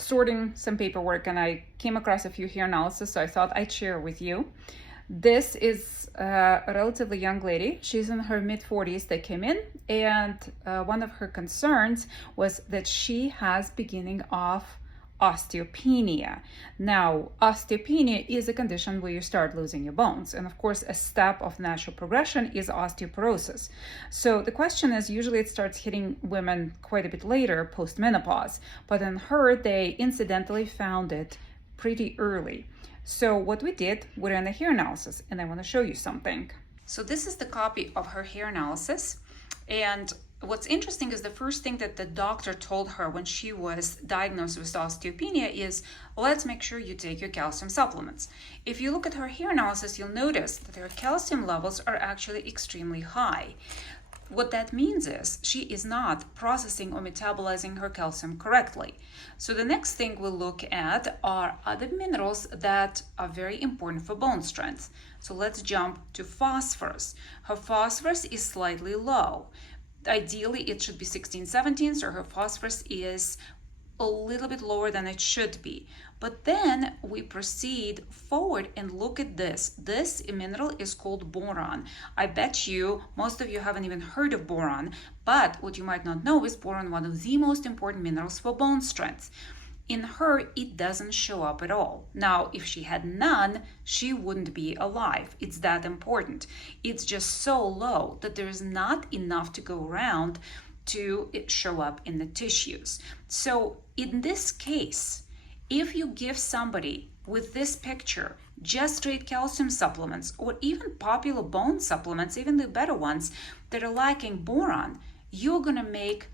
sorting some paperwork and I came across a few hair analysis, so I thought I'd share with you. This is a relatively young lady. She's in her mid-40s that came in, and one of her concerns was that she has beginning of osteopenia. Now, osteopenia is a condition where you start losing your bones. And of course, a step of natural progression is osteoporosis. So the question is, usually it starts hitting women quite a bit later, post-menopause. But in her, they incidentally found it pretty early. So what we did, we ran a hair analysis, and I want to show you something. So this is the copy of her hair analysis. And what's interesting is the first thing that the doctor told her when she was diagnosed with osteopenia is, let's make sure you take your calcium supplements. If you look at her hair analysis, you'll notice that her calcium levels are actually extremely high. What that means is she is not processing or metabolizing her calcium correctly. So the next thing we'll look at are other minerals that are very important for bone strength. So let's jump to phosphorus. Her phosphorus is slightly low. Ideally, it should be 16, 17, so her phosphorus is a little bit lower than it should be. But then we proceed forward and look at this. This mineral is called boron. I bet you most of you haven't even heard of boron, but what you might not know is boron, one of the most important minerals for bone strength. In her, it doesn't show up at all. Now, if she had none, she wouldn't be alive. It's that important. It's just so low that there is not enough to go around to show up in the tissues. So in this case, if you give somebody with this picture just straight calcium supplements or even popular bone supplements, even the better ones that are lacking boron, you're going to make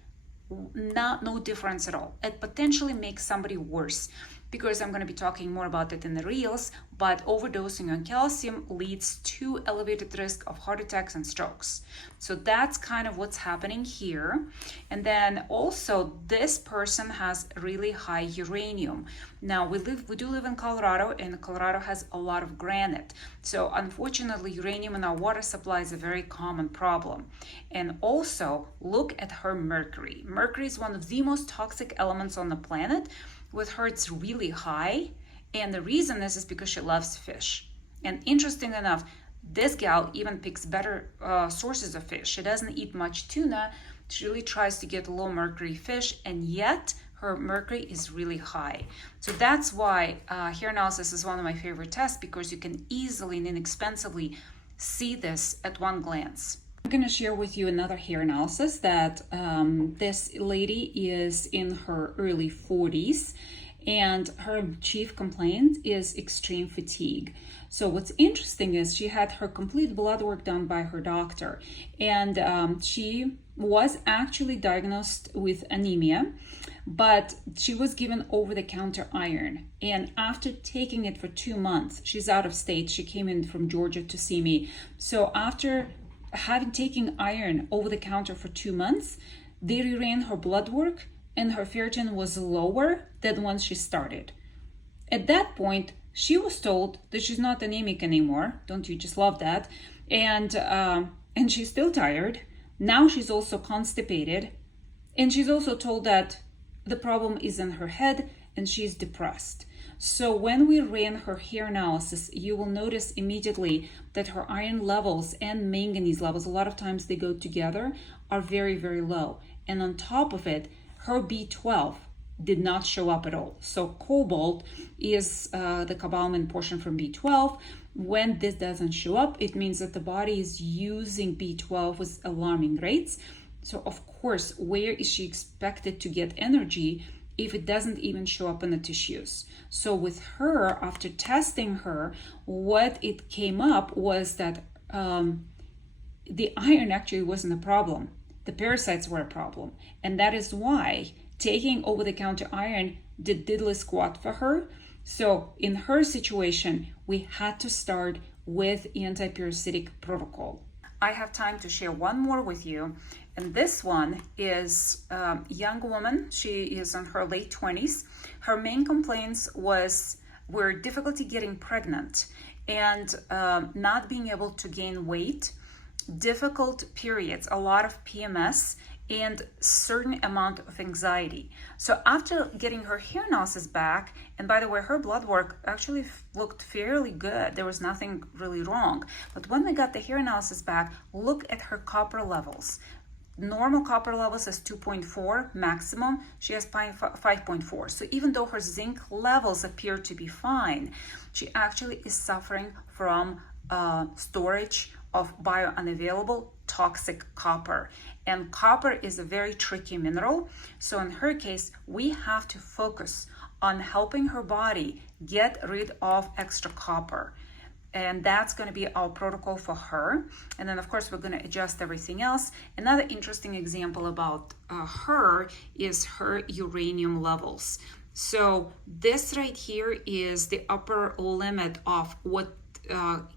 no difference at all. It potentially makes somebody worse, because I'm going to be talking more about it in the reels, but overdosing on calcium leads to elevated risk of heart attacks and strokes. So that's kind of what's happening here. And then also this person has really high uranium. Now we do live in Colorado, and Colorado has a lot of granite. So unfortunately, uranium in our water supply is a very common problem. And also look at her mercury. Mercury is one of the most toxic elements on the planet. With her, it's really high, and the reason is because she loves fish. And interesting enough, this gal even picks better sources of fish. She doesn't eat much tuna. She really tries to get low mercury fish, and yet her mercury is really high. So that's why hair analysis is one of my favorite tests, because you can easily and inexpensively see this at one glance. I'm going to share with you another hair analysis that this lady is in her early 40s, and her chief complaint is extreme fatigue. So what's interesting is she had her complete blood work done by her doctor, and she was actually diagnosed with anemia, but she was given over-the-counter iron. And after taking it for 2 months, she's out of state. She came in from Georgia to see me. So after having taken iron over the counter for 2 months, they reran her blood work, and her ferritin was lower than when she started. At that point, she was told that she's not anemic anymore. Don't you just love that? And she's still tired. Now she's also constipated, and she's also told that the problem is in her head and she's depressed. So when we ran her hair analysis, you will notice immediately that her iron levels and manganese levels, a lot of times they go together, are very, very low. And on top of it, her B12 did not show up at all. So cobalt is the cobalamin portion from B12. When this doesn't show up, it means that the body is using B12 with alarming rates. So of course, where is she expected to get energy if it doesn't even show up in the tissues? So with her, after testing her, what it came up was that the iron actually wasn't a problem. The parasites were a problem. And that is why taking over-the-counter iron did diddly squat for her. So in her situation, we had to start with anti-parasitic protocol. I have time to share one more with you. And this one is a young woman. She is in her late 20s. Her main complaints were difficulty getting pregnant and not being able to gain weight, difficult periods, a lot of PMS, and certain amount of anxiety. So after getting her hair analysis back, and by the way, her blood work actually looked fairly good. There was nothing really wrong. But when we got the hair analysis back, look at her copper levels. Normal copper levels is 2.4 maximum. She has 5.4. So even though her zinc levels appear to be fine, she actually is suffering from storage of biounavailable toxic copper. And copper is a very tricky mineral. So in her case, we have to focus on helping her body get rid of extra copper. And that's going to be our protocol for her. And then of course we're going to adjust everything else. Another interesting example about her is her uranium levels. So this right here is the upper limit of what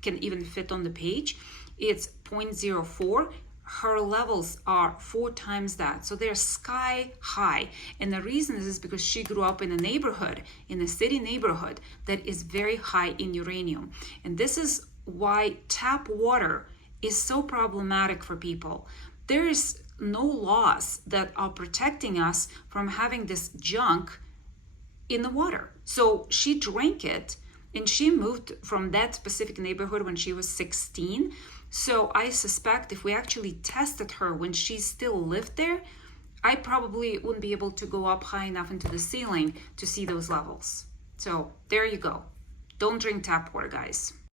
can even fit on the page. It's 0.04. Her levels are 4 times that, so they're sky high. And the reason is because she grew up in a neighborhood, in a city neighborhood that is very high in uranium. And this is why tap water is so problematic for people. There is no laws that are protecting us from having this junk in the water. So she drank it, and she moved from that specific neighborhood when she was 16. So I suspect if we actually tested her when she still lived there, I probably wouldn't be able to go up high enough into the ceiling to see those levels. So there you go. Don't drink tap water, guys.